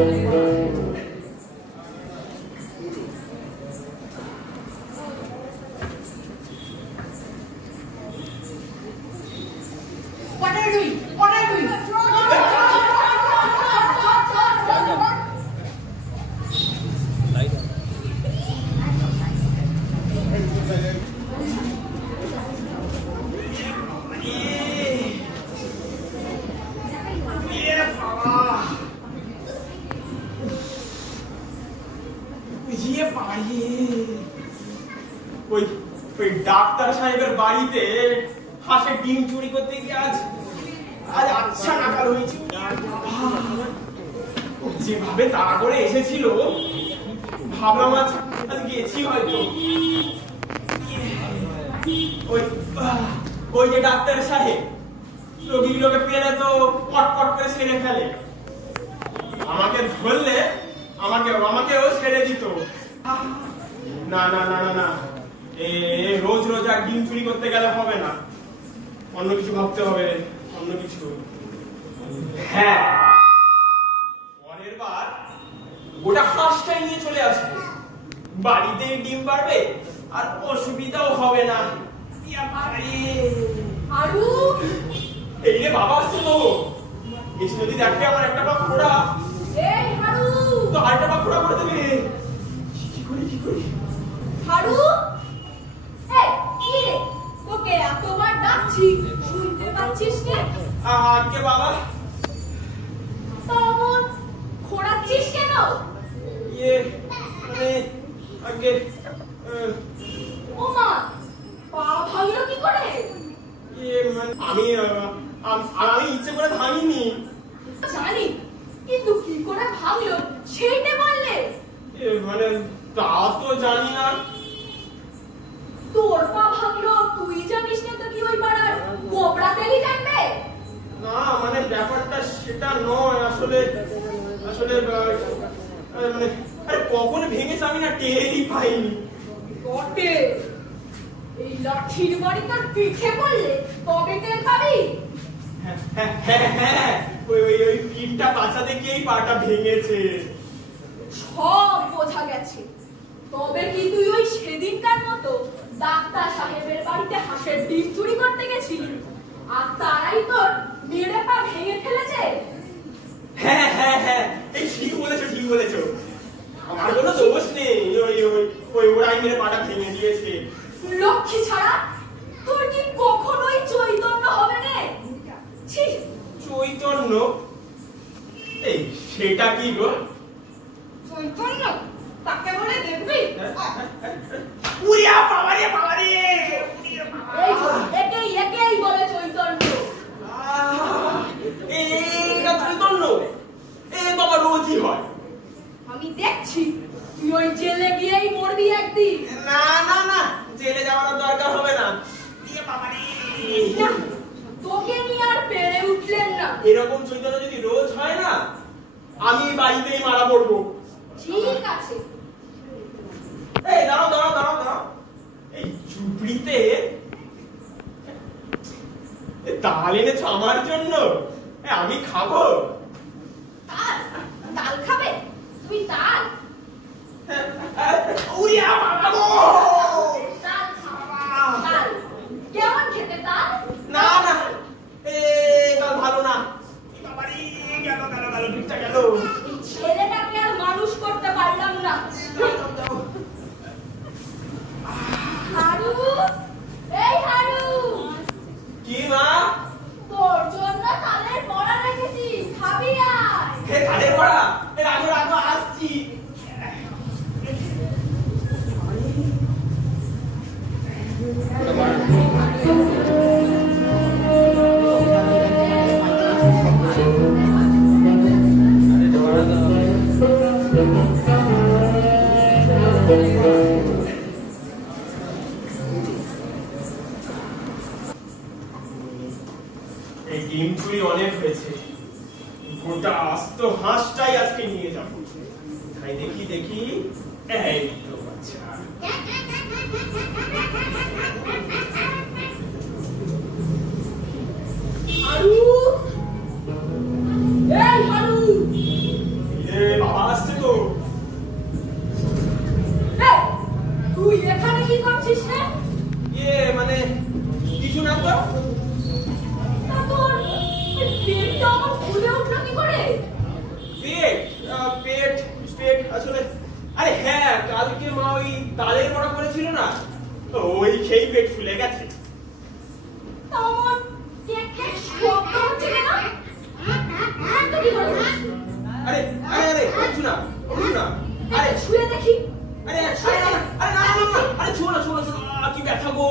What are you doing? What are you doing? Doctor সাহেবের বাড়িতে হাঁসের ডিম চুরি করতে গিয়ে আজ আচ্ছা নাকাল হয়েছে। যেভাবে তাড়া করে এসেছিল ভাবলাম আজ গেছি হয়তো। ওই যে ডাক্তার সাহেব রোগীগুলোকে পেলে তো পটপট করে ছেড়ে ফেলে, আমাকে ধরলে আমাকেও ছেড়ে দিত। না না না না না, রোজ রোজ আর ডিম চুরি করতে গেলে হবে না, অন্য কিছু ভাবতে হবে, অন্য কিছু। হ্যাঁ, পরের বার গোটা হাঁসটাই নিয়ে চলে আসবো, বাড়িতে ডিম পারবে আর অসুবিধাও হবে না। এই রে বাবা আসছে তো, এসে যদি দেখে আমার একটা পা খোড়া তো আরেকটা পা খোড়া করে দেবে। কি করি হারু, তোকে এতবার ডাকছি শুনতে পাচ্ছিস না? আগে বাবা তখন খোঁড়াচ্ছিস কেন? আগে ও মা, পা ভাঙলো কি করে? আমি ইচ্ছে করে ভাঙিনি। জানি, কিন্তু কি করে ভাঙলো সেইটা বললে। মানে তা তো জানি না। তোর পা ভাঙলো তুই জানিস না তো কি ওই পাড়ার গোবরা তেলি জানবে? না মানে ব্যাপারটা সেটা নয়, আসলে মানে কখন ভেঙেছে আমি না টেরই পাইনি। বটে, এই লাঠির বাড়ি তোর পিঠে পড়লে তবে টের পাবি। হ্যাঁ, ওই পিনটা বাঁচাতে গিয়েই পাটা ভেঙেছে। সব বোঝা গেছে। তবে কি তুই ওই সেদিনকার মতো ডাক্তার সাহেবের বাড়িতে হাঁসের ডিম চুরি করতে গেছিলি আর তারাই তোর মেরে পা ভেঙে ফেলেছে? হ্যাঁ, এই ঠিক বলেছো। আমার কোনো দোষ নেই, ওরাই মেরে পাটা ভেঙে দিয়েছে। লক্ষ্মী ছাড়া তোর কি কখনোই চৈতন্য হবে না? চৈতন্য? এই সেটা কি গো? চৈতন্য তাকে বলে দেখবি? একেই বলে চৈতন্য। এটা চৈতন্য? বাবা রোজই হয়। আমি দেখছি তুই ওই জেলে গিয়েই মরবি একদিন। না, জেলে যাওয়ার দরকার হবে না। তোকে নিয়ে আর পেরে উঠলেন না। এরকম চৈতন্য যদি রোজ হয় না, আমি বাড়িতেই মারা পড়বো। ঠিক আছে। এই দাঁড়াও, এই ঝুপড়িতে তাল এনেছো আমার জন্য, আমি খাবো। তাল খাবে? তুই তাল? কেমন খেতে তাল? না, তাল ভালো না। গেল। এই ছেলেটাকে আর মানুষ করতে পারলাম না। হারু, এই হারু। কি মা? তোর জন্য তালের বড়া রেখেছি, খাবি আয়। তালের বড়া? রাখো আসছি। এই ডিম চুরি অনেক হয়েছে, গোটা আস্ত হাঁসটাই আজকে নিয়ে যাবো। তাই দেখি এই তো বাচ্চা। হারু, এই হারু। আরে হ্যাঁ, কালকে মা ওই তালের বড়া করেছিল না, ওই খেয়ে পেট ফুলে গেছে। আমার কেক কেক শব্দ হচ্ছে কেন? আরে আরে আরে কিছু না, কিছু না। আরে ছুঁয়ে দেখি। আরে আরে আরে না না না, আরে ছুঁয়ো না, ছুঁয়ো না, কি ব্যথা গো।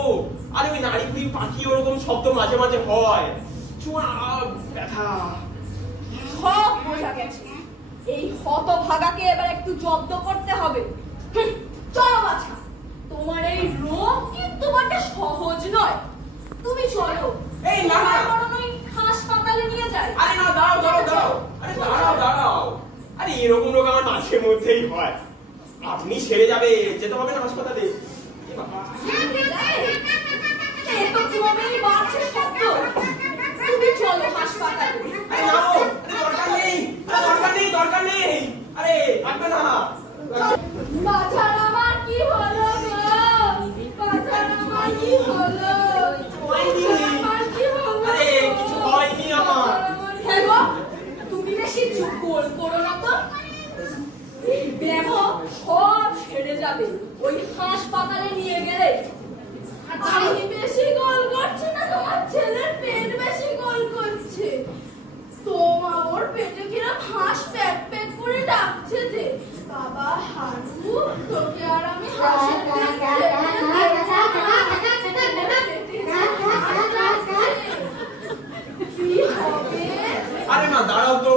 আরে ওই নাড়ি কুড়ি পাখি ওরকম শব্দ মাঝে মাঝে হয়, ছুঁয়ো না, ব্যথা। সব বোঝা গেছে, এই হতভাগাকে এবার একটু জব্দ করতে হবে। চলো বাছা, তোমার এই রোগ কিন্তু বড় সহজ নয়। তুমি চলো, এই না না, হাসপাতালে নিয়ে যাই। আরে না, দাঁড়াও দাঁড়াও দাঁড়াও, আরে দাঁড়াও দাঁড়াও। আরে এরকম রোগ আমার মাঝে মধ্যেই হয়, আপনি সেরে যাবে, যেতে হবে না হাসপাতালে। তো তোমারই বাড়ছে শব্দ, তুমি চলো হাসপাতালে। আরে নাও, দরকার নেই, দরকার নেই, দরকার নেই, আরে লাগবে না। বাছার আমার কি হলো গো? বাছার আমার কি হলো? আমার কি হলো? আরে কিছু হয়নি আমার। হ্যাঁ গো, তুমি বেশি চুপ করো না তো। এই ব্যামো সব ছেড়ে যাবে ওই হাসপাতালে নিয়ে গেলে। আমি বেশি গোল করছে না, তোমার ছেলের পেট বেশি গোল করছে। তোমার ওর পেটে কিরম হাঁস প্যাক প্যাক করে ডাকছে যে। বাবা হারু, তোকে আর আমি হাঁসের পেট কি হবে? আরে না, দাঁড়াও তো।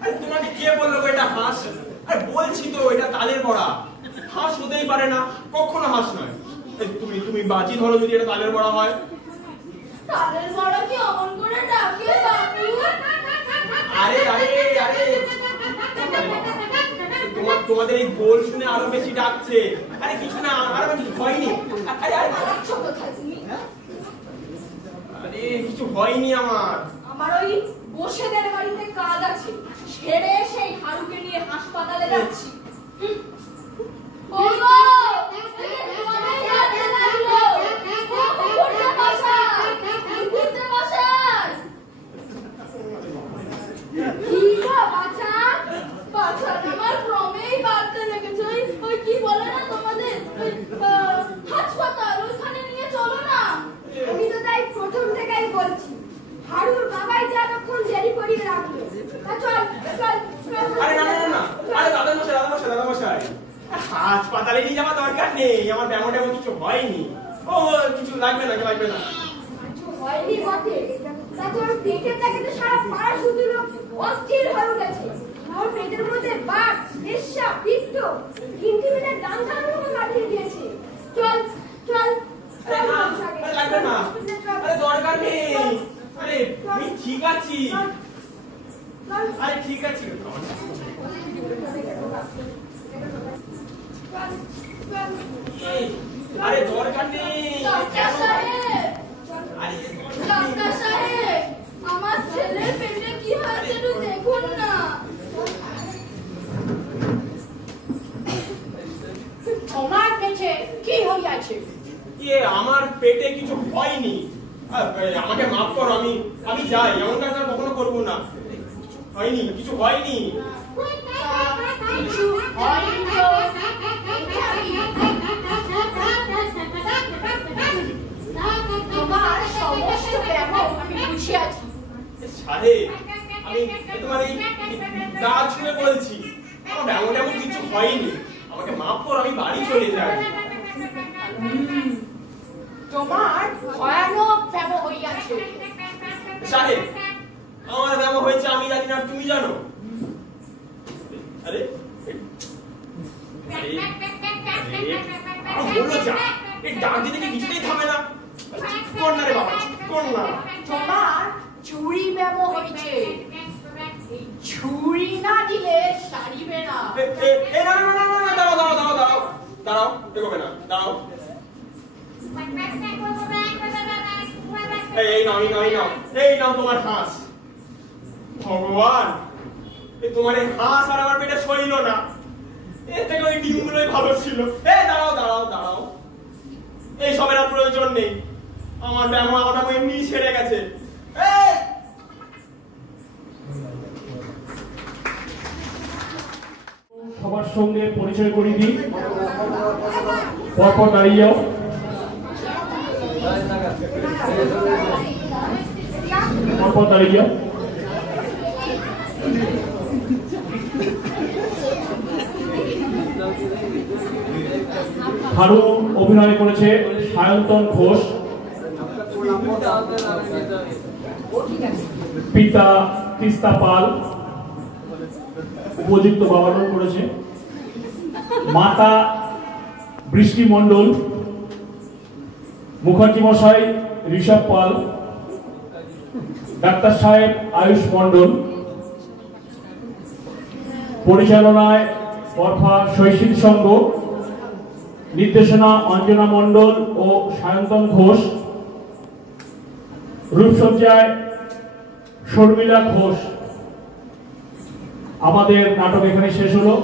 আরে তোমাকে কে বললো এটা হাঁস? আরে বলছি তো এটা তালের বড়া, হাঁস হতেই পারে না, কখনো হাঁস নয়। তুমি তুমি বাজি ধরো যদি এটা তালের বড়া হয়। তালের বড়া কি অমন করে ডাকে বাবু? আরে আরে আরে, তোমাদের এই গোল শুনে আরো বেশি ডাকছে। আরে কিছু না, আরো কিছু হয়নি। আরে আরে আরে কিছু হয়নি আমার। আমার ওই বসেদের বাড়িতে কাজ আছে, ছেড়ে সেই হারুকে নিয়ে হাসপাতালে যাচ্ছি। ওগো, তোমাদের ডাকতে লাগলো। ও কুকুরটা বসান, কুকুরটা বসান। কি গো বাছা? বাছা আমার ক্রমেই বাড়তে লেগেছে। ওই কি বলে না তোমাদের হাসপাতাল, ওইখানে নিয়ে চলো না। আমি তো তাই প্রথম থেকেই বলছি, হারুর বাবাই যতক্ষণ দেরি করিয়ে রাখলো। চল চল। আরে না না না, আরে দাদা মশাই, দাদা মশাই, দাদা মশাই, হাসপাতালে নিয়ে যাওয়ার দরকার নেই, আমার ব্যামো কিছু হয়নি। ও কিছু লাগবে না, লাগবে না। হয়নি বটে, তা তোর পেটের থেকে তো সারা পাড়া শুধু লোক অস্থির হয়ে গেছে। ওর পেটের মধ্যে বাত, নেশা, পিত্ত, ইন্টিমেটের দান ধারণা লাগিয়ে দিয়েছে। চল চল। আরে না, আরে লাগবে না, আরে দরকার নেই, আরে আমি ঠিক আছি, আরে ঠিক আছে। আরে দরকার নেই। ডাক্তার সাহেব, আরে ডাক্তার সাহেব, আমার ছেলের পেটে কি হয়েছে একটু দেখুন না। তোমার পেটে কি হইয়াছে? আমার পেটে কিছু হয়নি, আমাকে মাফ করো, আমি যাই, এমন কাজ আর কখনো করবো না। হয়নি, কিছু হয়নি। কিছু হয়নি তো তোমার সমস্ত ব্যামো আমি বুঝিয়াছি। সাহেব, আমি তোমার এই গা ছুঁয়ে বলছি, আমার ব্যামো কিছু হয়নি, আমাকে মাফ করো, আমি বাড়ি চলে যাই। তোমার ভয়ানক ব্যামো হইয়াছে। সাহেব, আমার ব্যামো হয়েছে আমি জানি না, তুমি জানো? আরে বললো যা, এই ডাক দিতে কিছুতেই থামে না। কর না রে বাবা, কর না। তোমার চুরি ব্যামো হয়েছে, ছুরি না দিলে সারিবে না। না না না না, দাঁড়াও দাঁড়াও দাঁড়াও দাঁড়াও দাঁড়াও, এগোবে না, দাঁড়াও। এই নাও, এই নাও, এই নাও, এই নাও তোমার হাঁস। ভগবান, তোমার এই হাঁস আর আমার পেটে সইল না, এর থেকে ওই ডিমগুলোই ভালো ছিল। দাঁড়াও দাঁড়াও দাঁড়াও, এই সবের আর প্রয়োজন নেই, আমার ব্যামো এমনি ছেড়ে গেছে। সবার সঙ্গে পরিচয় করিয়ে দিই। পরপর দাঁড়িয়ে যাও। পরপর দাঁড়িয়ে যাও। হারু অভিনয় করেছে সায়ন্তন ঘোষ, পিতা তিস্তা পাল উপযুক্ত বাবানন করেছে, মাতা বৃষ্টি মণ্ডল, মুখার্জি মশাই ঋষভ পাল, ডাক্তার সাহেব আয়ুষ মণ্ডল, পরিচালনায় বরফা শৈশিক সংঘ, নির্দেশনা অঞ্জনা মণ্ডল ও সায়ন্তন ঘোষ, রূপসজ্জায় শর্মিলা ঘোষ। আমাদের নাটক এখানে শেষ হলো।